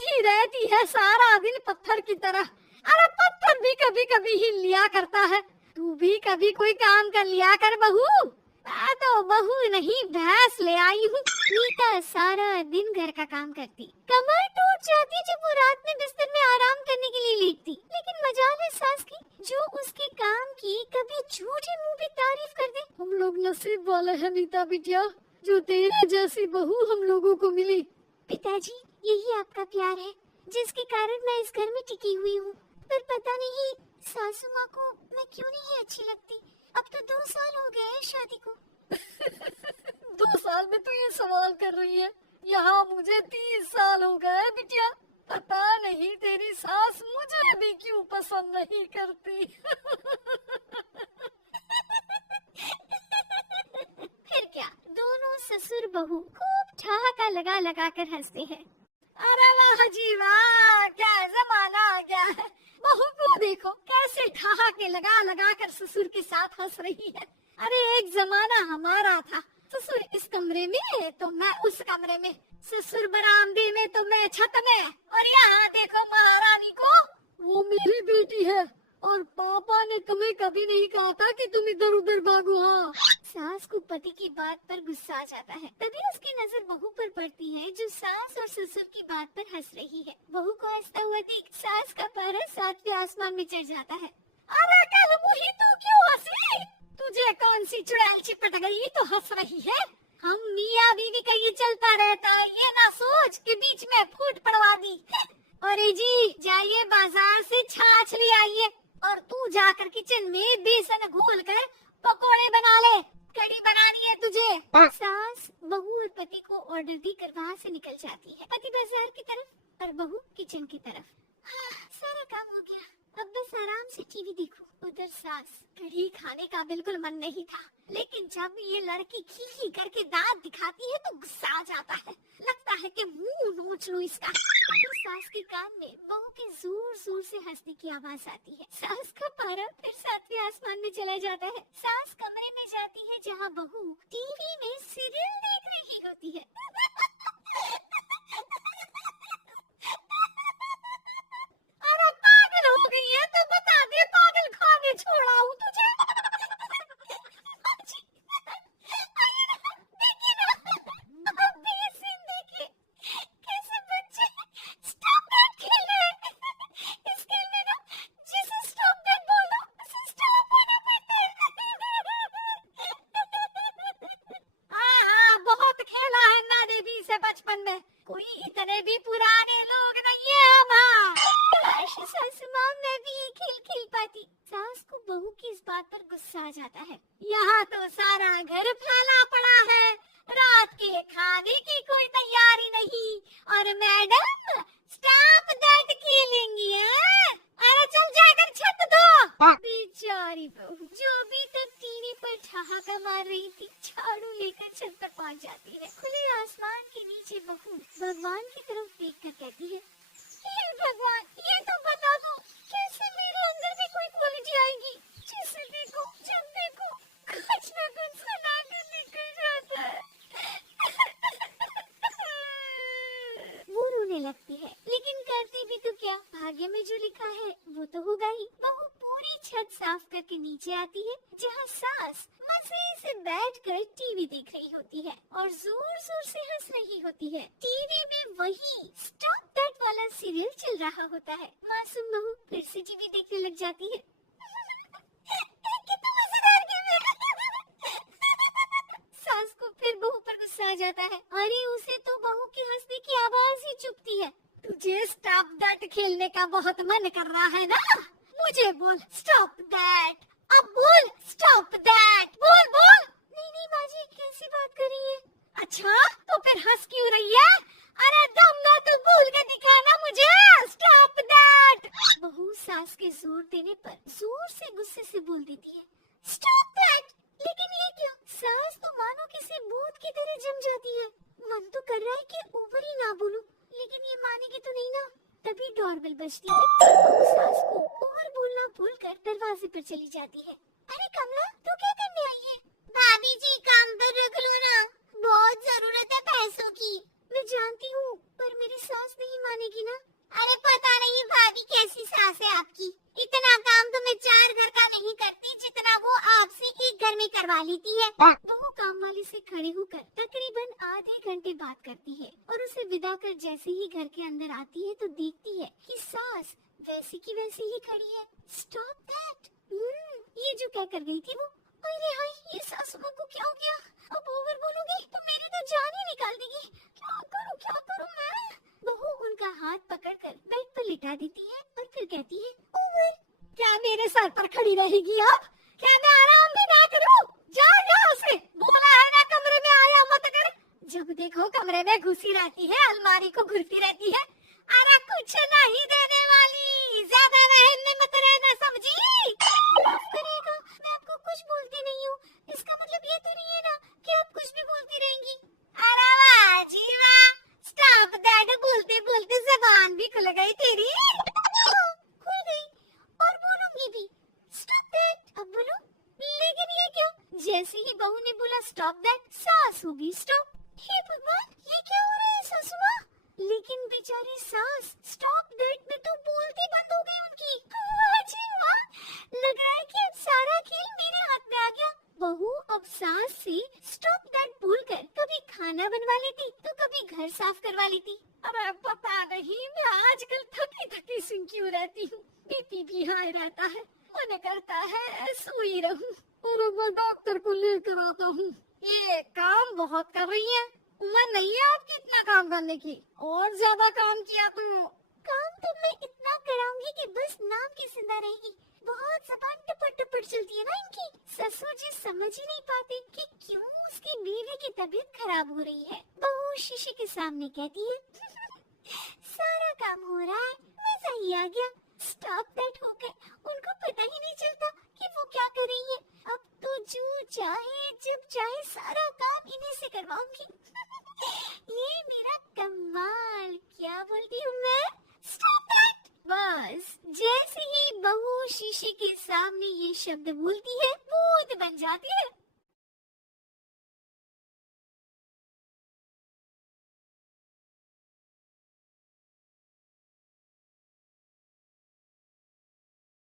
उलझी रहती है सारा दिन पत्थर की तरह। अरे पत्थर भी कभी कभी हिल लिया करता है। तू भी कभी कोई काम कर लिया कर बहू। मैं तो बहू नहीं भैंस ले आई हूँ। नीता सारा दिन घर का काम करती, कमर टूट जाती जब वो रात में बिस्तर में आराम करने के लिए लेटती। लेकिन मजाल है सास की, जो उसके काम की कभी झूठे मुंह पे तारीफ कर दे। हम लोग नसीब वाले हैं नीता बिटिया, जो तेरे जैसी बहू हम लोगों को मिली। पिताजी, यही आपका प्यार है जिसके कारण मैं इस घर में टिकी हुई हूँ। पर पता नहीं सासू माँ को मैं क्यों नहीं अच्छी लगती। अब तो 2 साल हो गए हैं शादी को। 2 साल में तो ये सवाल कर रही है, यहाँ मुझे 30 साल हो गए बिटिया। पता नहीं तेरी सास मुझे भी क्यों पसंद नहीं करती। फिर क्या, दोनों ससुर बहू खूब ठहाका लगा लगा कर हंसते हैं। अरे वाह जी वाह, क्या जमाना आ गया है। बहू को देखो कैसे ठहाके लगा लगा कर ससुर के साथ हंस रही है। अरे एक जमाना हमारा था, ससुर इस कमरे में तो मैं उस कमरे में, ससुर बरामदे में तो मैं छत में, और यहाँ देखो महारानी को। वो मेरी बेटी है और पापा ने तुम्हें कभी नहीं कहा था कि तुम इधर उधर भागो। हाँ, सास को पति की बात पर गुस्सा आ जाता है, तभी उसकी नजर बहू पर पड़ती है जो सास और ससुर की बात पर हंस रही है। बहू को हंसता हुआ देख सास का पैर 7वें आसमान में चढ़ जाता है। अरे कल मुही तू क्यों हंसी? तुझे कौन सी चुड़ैल चिपट गई तो हंस रही है? हम मियाँ बीवी का ये चलता रहता है, ये ना सोच कि बीच में फूट पड़वा दी। अरे जी जाइए बाजार से छाछ ले आइए, और तू जाकर किचन में बेसन घोल कर पकोड़े बना ले, कड़ी बनानी है तुझे। सास बहू और पति को ऑर्डर देकर वहाँ से निकल जाती है। पति बाजार की तरफ और बहू किचन की तरफ। हाँ, सारा काम हो गया, अब बस आराम से टीवी देखूं। उधर सास, कढ़ी खाने का बिल्कुल मन नहीं था, लेकिन जब ये लड़की खी खी करके दांत दिखाती है तो गुस्सा आ जाता है। लगता है कि मुंह नोच लूं इसका। तो सास के कान में बहू के जोर जोर से हंसने की आवाज आती है। सास का पारा फिर 7वें आसमान में चला जाता है। सास कमरे में जाती है जहाँ बहू टीवी में सीरियल देख रही होती है। अरे पागल हो गई है तो बता दे, पागल खाने छोड़ा हूँ तुझे। देखिए ना, अब भी ये सीन देखिए, कैसे बच्चे स्टॉप दैट खेल रहे हैं। इस खेल में ना जिसे स्टॉप दैट बोलो उसे स्टॉप होना पड़ता है। हाँ, बहुत खेला है ना देवी से बचपन में, कोई इतने भी पुराने लोग नहीं है हम। सासू माँ, मैं भी ये खेल खेल पाती। सास को बहू की इस बात पर गुस्सा आ जाता है। यहाँ तो सारा घर फैला पड़ा है, रात के खाने की कोई तैयारी नहीं, और मैडम स्टॉप दैट खेलेंगी है? अरे चल जाकर छत धो। बेचारी बहू जो अभी तक टीवी पर ठहाका मार रही थी, झाड़ू लेकर छत पर पहुँच जाती है। खुले आसमान के नीचे बहू भगवान की तरफ देखकर कहती है, हे भगवान, ये तो बता दो कैसे मेरे अंदर भी कोई क्वालिटी आएगी जिसे देखो जब देखो कुछ न कुछ सुना कर निकल जाता है। वो रोने लगती है, लेकिन करती भी तो क्या, भाग्य में जो लिखा है वो तो होगा ही। बहू पूरी छत साफ करके नीचे आती है जहाँ सास मजे से बैठकर टीवी देख रही होती है और जोर जोर से हंस रही होती है। टीवी में वही स्टॉप दैट वाला सीरियल चल रहा होता है। मासूम बहू फिर से टीवी देखने लग जाती है। कितना मजेदार गेम है। सास को फिर बहू पर गुस्सा आ जाता है। अरे उसे तो बहू की हंसने की आवाज ही चुभती है। तुझे स्टॉप दैट खेलने का बहुत मन कर रहा है ना? मुझे बोल स्टॉप दैट, अब बोल स्टॉप दैट, बोल बोल। नहीं नहीं बाजी, कैसी बात कर रही है? अच्छा तो फिर हंस क्यों रही है? अरे दम तो बोल के दिखाना मुझे स्टॉप दैट। बहू सास के जोर देने पर जोर से गुस्से से बोल देती है, स्टॉप दैट। लेकिन ये क्यों? सास तो मानो किसी भूत की तरह जम जाती है। मन तो कर रहा है कि ऊपर ही ना बोलूं, लेकिन ये मानेगी तो नहीं ना। तभी डोरबेल बजती है। बहू सास को और बोलना भूलकर दरवाजे पर चली जाती है। अरे कमला, तू क्या करने आई है? भाभी जी काम पर रख लो ना, बहुत जरूरत है पैसों की। मैं जानती हूँ, पर पर मेरी सास नहीं मानेगी ना। अरे पता नहीं भाभी कैसी सास है आपकी, इतना काम तो मैं 4 घर का नहीं करती जितना वो आपसे एक घर में करवा लेती है। बहू काम वाली से खड़े होकर तकरीबन आधे घंटे बात करती है और उसे विदा कर जैसे ही घर के अंदर आती है तो देखती है कि सास वैसी की वैसी ही खड़ी है। Stop that. ये जो क्या कर गई थी वो। अरे हाय, ये सासू माँ को क्या हो गया? अब ओवर बोलूंगी तो मेरी तो जान ही निकाल देगी। क्या करूं मैं? बहू उनका हाथ पकड़कर बेड पर लिटा देती है और फिर कहती है, ओवर क्या मेरे सर पर खड़ी रहेगी आप? क्या मैं आराम भी ना करूं? जा यहाँ से, बोला है ना कमरे में आया मत कर। जब देखो कमरे में घुसी रहती है, अलमारी को घुरती रहती है। अरे कुछ नहीं देने वाली, ज्यादा रहने मत रहना, समझी? करेगा, मैं आपको कुछ बोलती नहीं हूँ, इसका मतलब ये तो नहीं है ना कि आप कुछ भी बोलती रहेंगी। अरे वाह जी वाह, स्टॉप दैट। बोलते बोलते ज़बान भी खुल गई तेरी। खुल गई और बोलूंगी भी। Stop that. अब बोलो। लेकिन ये क्या? जैसे ही बहू ने बोला स्टॉप दैट, सासू भी स्टॉप। हे भगवान, ये क्या हो रहा है सासू माँ? लेकिन बेचारी सास स्टॉप दैट में तो बोलती बंद हो गई उनकी। जी वाह, लग रहा है कि अब सारा खेल मेरे हाथ में आ गया। बहू अब सास से स्टॉप दैट बोलकर कभी खाना बनवा लेती तो कभी घर साफ करवा लेती। अरे पता नहीं, मैं आजकल थकी थकी सी क्यों रहती हूँ। बीपी भी हाई रहता है, मन करता है सोई रहूं। और मैं डॉक्टर को लेकर आता हूँ। ये काम बहुत कर रही है, उम्र नहीं है आपकी इतना काम करने की। और ज्यादा काम किया तो काम तो मैं इतना कराऊंगी कि बस नाम की जिंदा रहेगी। बहुत जबान टपट टपट चलती है ना इनकी। ससुर जी समझ ही नहीं पाते कि क्यों उसकी बीवी की तबीयत खराब हो रही है। बहू शीशे के सामने कहती है, सारा काम हो रहा है, मजा ही आ गया। स्टॉप दैट हो गए, उनको पता ही नहीं चलता कि वो क्या कर रही है। अब तो जो चाहे जब चाहे सारा काम इन्हीं से करवाऊंगी। ये मेरा कमाल, क्या बोलती हूँ मैं? Stop that. बस जैसे ही बहू शीशे के सामने ये शब्द बोलती है, भूत बन जाती है।